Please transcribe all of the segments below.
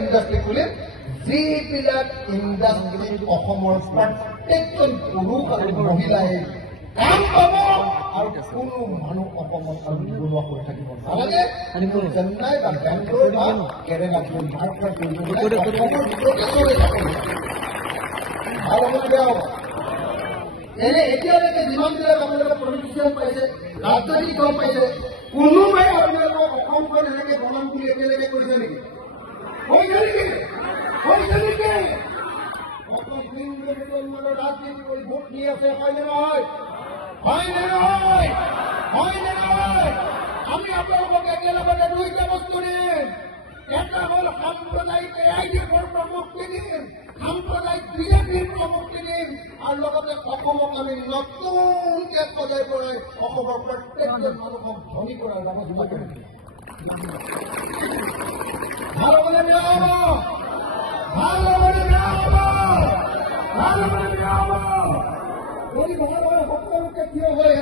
Industry খুলিম যিবিলাক ইণ্ডাষ্ট্ৰীত অসমৰ প্ৰত্যেকজন পুৰুষ আৰু মহিলাই কাম পাব আৰু কোনো মানুহ অসমত আৰু নিবনুৱা হৈ থাকিব নালাগে। চেন্নাই বা বেংগলোৰ বা কেৰেলা ভাল হ'ব বেয়া হ'ব। এতিয়ালৈকে যিমানবিলাক আপোনালোকে পলিটিচিয়ান পাইছে, ৰাজনৈতিক দল পাইছে, কোনোবাই আপোনালোকক অসমখন এনেকে বনাম বুলি এতিয়ালৈকে কৰিছে নেকি? ৰাজনীতি কৰি ভোট দি আছে, হয়নে নহয়? আমি আপোনালোকক একেলগতে দুইটা বস্তু দিম। এটা হ'ল সাম্প্ৰদায়িক এআইডিএফৰ প্ৰমুক্তি দিম, সাম্প্ৰদায়িক বিজেপিৰ প্ৰমুক্তি দিম, আৰু লগতে অসমক আমি নতুনকে সজাই পৰাই অসমৰ প্ৰত্যেকজন মানুহক ধনী কৰাৰ ব্যৱস্থা কৰিম। ভাল হ'বনে বেয়া হ'ব? ভাল হ'বনে বেয়া হ'ব? ভাল হ'বনে বেয়া হ'ব? যদি ভাল হয় সকলোকে থিয় হৈ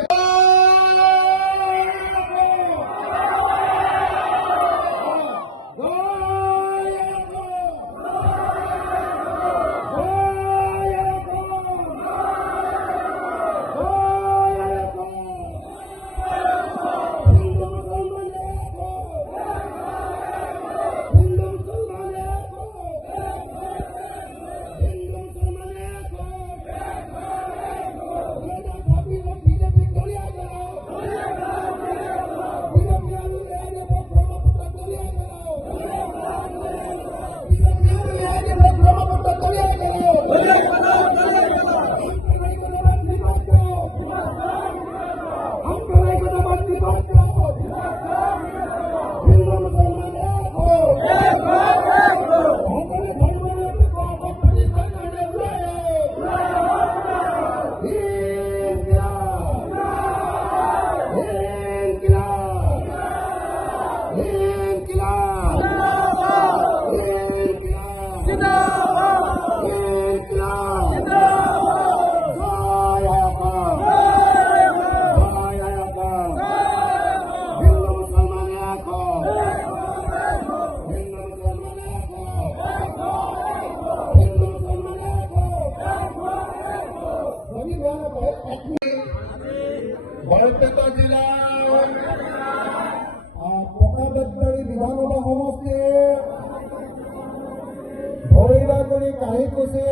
বৰপেটা জিলাৰ পকাবেত্তাৰী বিধানসভা সমষ্টিৰ ভৈৰাগুৰি কাহিকুচি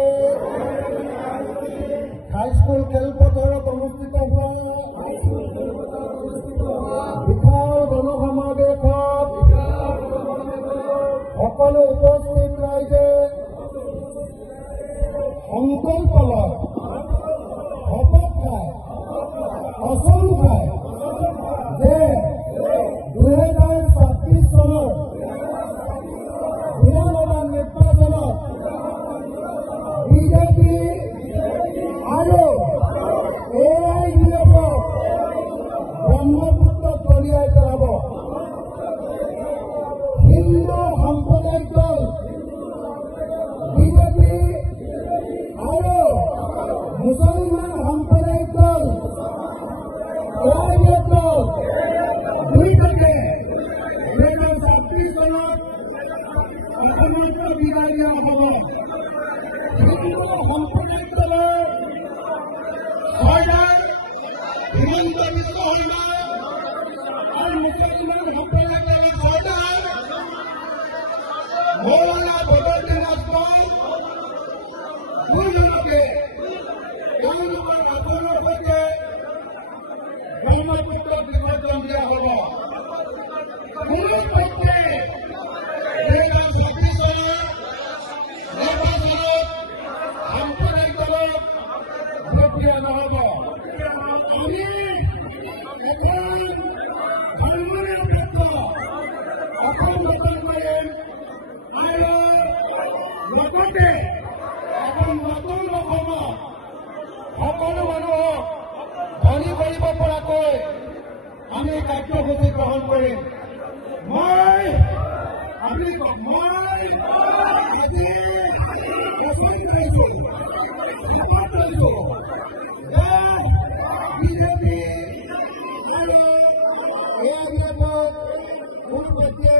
হাইস্কুল খেলপথাৰত অনুষ্ঠিত হোৱা বিশাল জনসমাৱেশত সকলো উপস্থিত ৰাইজে সংকল্প লয়, শপত খায়, কচম খায় যে 2026 চনৰ বিধানসভা নিৰ্বাচনত বিজেপি আৰু এআইডিএফক ব্ৰহ্মপুত্ৰত দলিয়াই পেলাব। হিন্দু সাম্প্ৰদায়িক দল বিজেপি আৰু মুছলমান সাম্প্ৰদায়িক দল দুইটাকে 2026 চনত অসমত বিদায় দিয়া হ'ব। হিন্দু সাম্প্ৰদায়িক দলৰ চৰকাৰ, হিমন্ত বিশ্ব শৰ্মা আৰু মুছলমান সাম্প্ৰদায়িক দলৰ চৰকাৰ মৌলানা বদৰুদ্দিন আজমল দুজনকে তেওঁলোকৰ আচৰণৰ সৈতে ব্ৰহ্মপুত্ৰত বিসৰ্জন দিয়া হ'ব। কোনো পক্ষে 2026 চনৰ নিৰ্বাচনত লগতে এখন নতুন অসমত সকলো মানুহক ধনী কৰিব পৰাকৈ আমি কাৰ্যসূচী গ্ৰহণ কৰিম। মই আজি ঘোষণা কৰিছো, শপত লৈছো যে বিজেপি আৰু এআইইউডিএফক কোনো পক্ষে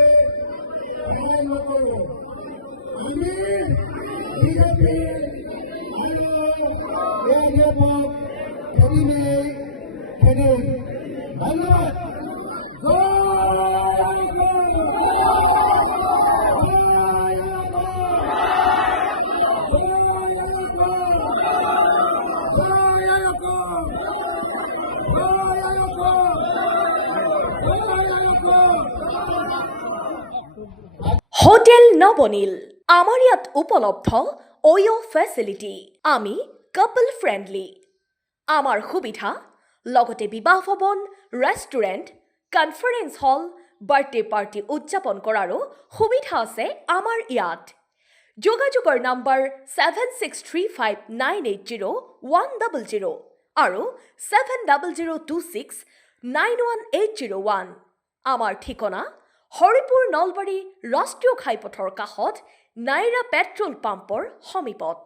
সহায় নকৰো। আমি বিজেপি আৰু এআইইউডিএফক খেদিমেই খেদিম। ধন্যবাদ। হোটেল নবনীল আমাৰ ইয়াত উপলব্ধ অয়' ফেচিলিটি। আমি কাপল ফ্ৰেণ্ডলি। আমাৰ সুবিধা লগতে বিবাহ ভৱন, ৰেষ্টুৰেণ্ট, কনফাৰেন্স হল, বাৰ্থডে পাৰ্টি উদযাপন কৰাৰো সুবিধা আছে আমাৰ ইয়াত। যোগাযোগৰ নম্বৰ 7635980100 আৰু 7002691801। আমাৰ ঠিকনা হৰিপুৰ নলবাৰী ৰাষ্ট্ৰীয় ঘাইপথৰ কাষত নাইৰা পেট্ৰল পাম্পৰ সমীপত।